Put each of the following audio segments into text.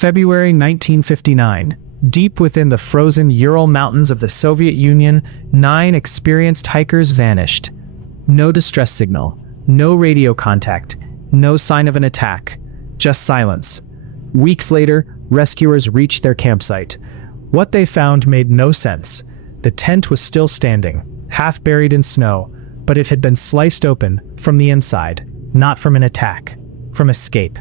February 1959. Deep within the frozen Ural Mountains of the Soviet Union, 9 experienced hikers vanished. No distress signal, no radio contact, no sign of an attack, just silence. Weeks later, rescuers reached their campsite. What they found made no sense. The tent was still standing, half buried in snow, but it had been sliced open from the inside, not from an attack, from escape.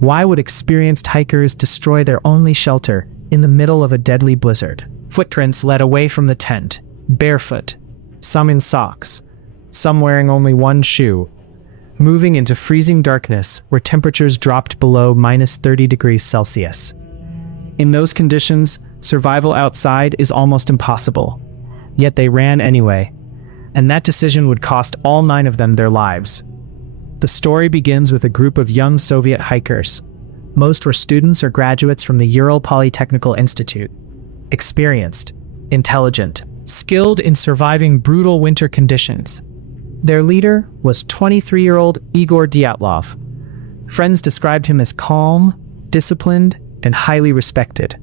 Why would experienced hikers destroy their only shelter in the middle of a deadly blizzard? Footprints led away from the tent, barefoot, some in socks, some wearing only one shoe, moving into freezing darkness where temperatures dropped below -30 degrees Celsius. In those conditions, survival outside is almost impossible. Yet they ran anyway, and that decision would cost all 9 of them their lives. The story begins with a group of young Soviet hikers. Most were students or graduates from the Ural Polytechnical Institute. Experienced, intelligent, skilled in surviving brutal winter conditions. Their leader was 23-year-old Igor Dyatlov. Friends described him as calm, disciplined, and highly respected.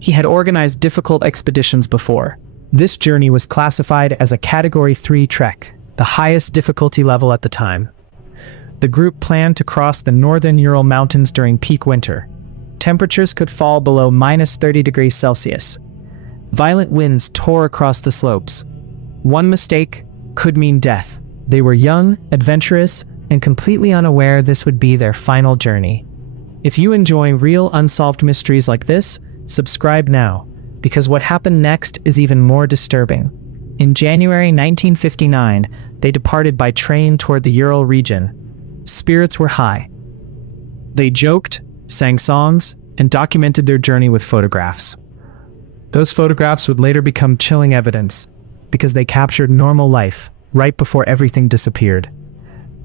He had organized difficult expeditions before. This journey was classified as a Category 3 trek, the highest difficulty level at the time. The group planned to cross the northern Ural Mountains during peak winter. Temperatures could fall below -30 degrees Celsius. Violent winds tore across the slopes. One mistake could mean death. They were young, adventurous, and completely unaware this would be their final journey. If you enjoy real unsolved mysteries like this, subscribe now, because what happened next is even more disturbing. In January 1959, they departed by train toward the Ural region. Spirits were high. They joked, sang songs, and documented their journey with photographs. Those photographs would later become chilling evidence, because they captured normal life right before everything disappeared.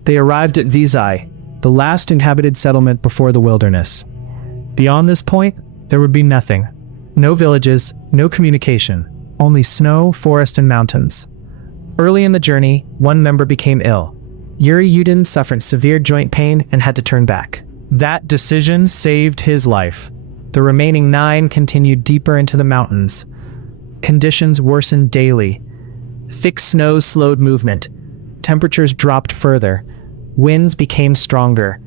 They arrived at Vizai, the last inhabited settlement before the wilderness. Beyond this point, there would be nothing. No villages, no communication, only snow, forest, and mountains. Early in the journey, one member became ill. Yuri Yudin suffered severe joint pain and had to turn back. That decision saved his life. The remaining 9 continued deeper into the mountains. Conditions worsened daily. Thick snow slowed movement. Temperatures dropped further. Winds became stronger.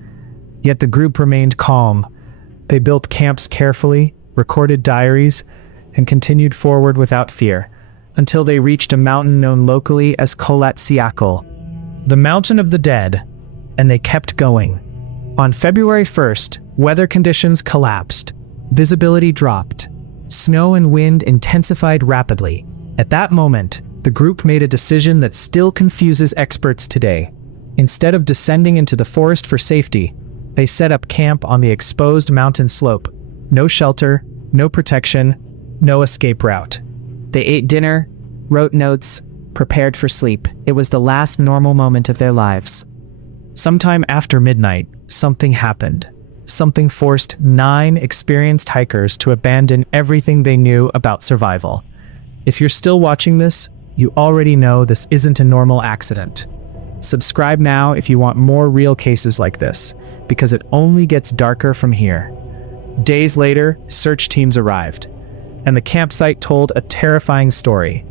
Yet the group remained calm. They built camps carefully, recorded diaries, and continued forward without fear, until they reached a mountain known locally as Kholat-Syakhl, the Mountain of the Dead, and they kept going. On February 1st, weather conditions collapsed. Visibility dropped. Snow and wind intensified rapidly. At that moment, the group made a decision that still confuses experts today. Instead of descending into the forest for safety, they set up camp on the exposed mountain slope. No shelter, no protection, no escape route. They ate dinner, wrote notes, prepared for sleep. It was the last normal moment of their lives. Sometime after midnight, something happened. Something forced 9 experienced hikers to abandon everything they knew about survival. If you're still watching this, you already know this isn't a normal accident. Subscribe now if you want more real cases like this, because it only gets darker from here. Days later, search teams arrived, and the campsite told a terrifying story.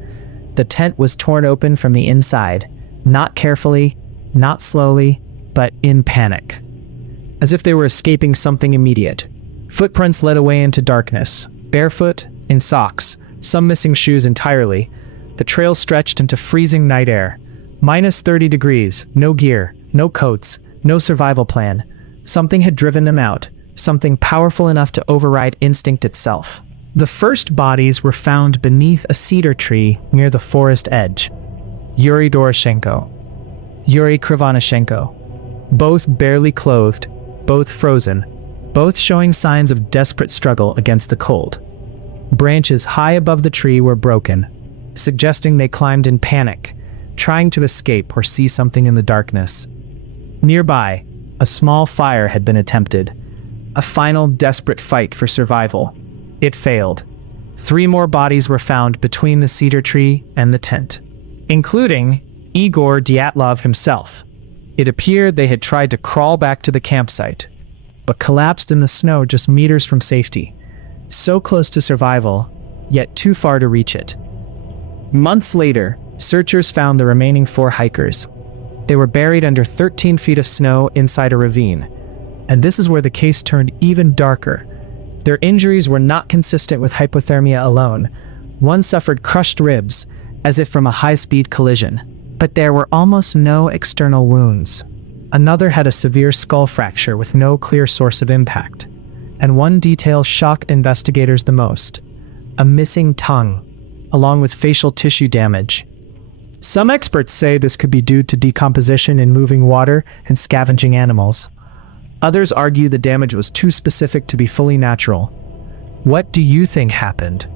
The tent was torn open from the inside, not carefully, not slowly, but in panic. As if they were escaping something immediate. Footprints led away into darkness, barefoot, in socks, some missing shoes entirely. The trail stretched into freezing night air. -30 degrees, no gear, no coats, no survival plan. Something had driven them out, something powerful enough to override instinct itself. The first bodies were found beneath a cedar tree near the forest edge. Yuri Doroshenko, Yuri Krivonishenko, both barely clothed, both frozen, both showing signs of desperate struggle against the cold. Branches high above the tree were broken, suggesting they climbed in panic, trying to escape or see something in the darkness. Nearby, a small fire had been attempted, a final desperate fight for survival. It failed. 3 more bodies were found between the cedar tree and the tent, including Igor Dyatlov himself. It appeared they had tried to crawl back to the campsite. but collapsed in the snow just meters from safety. So close to survival, yet too far to reach it. Months later, searchers found the remaining 4 hikers. They were buried under 13 feet of snow inside a ravine. And this is where the case turned even darker. Their injuries were not consistent with hypothermia alone. One suffered crushed ribs, as if from a high-speed collision. But there were almost no external wounds. Another had a severe skull fracture with no clear source of impact. And one detail shocked investigators the most: a missing tongue, along with facial tissue damage. Some experts say this could be due to decomposition in moving water and scavenging animals. Others argue the damage was too specific to be fully natural. What do you think happened?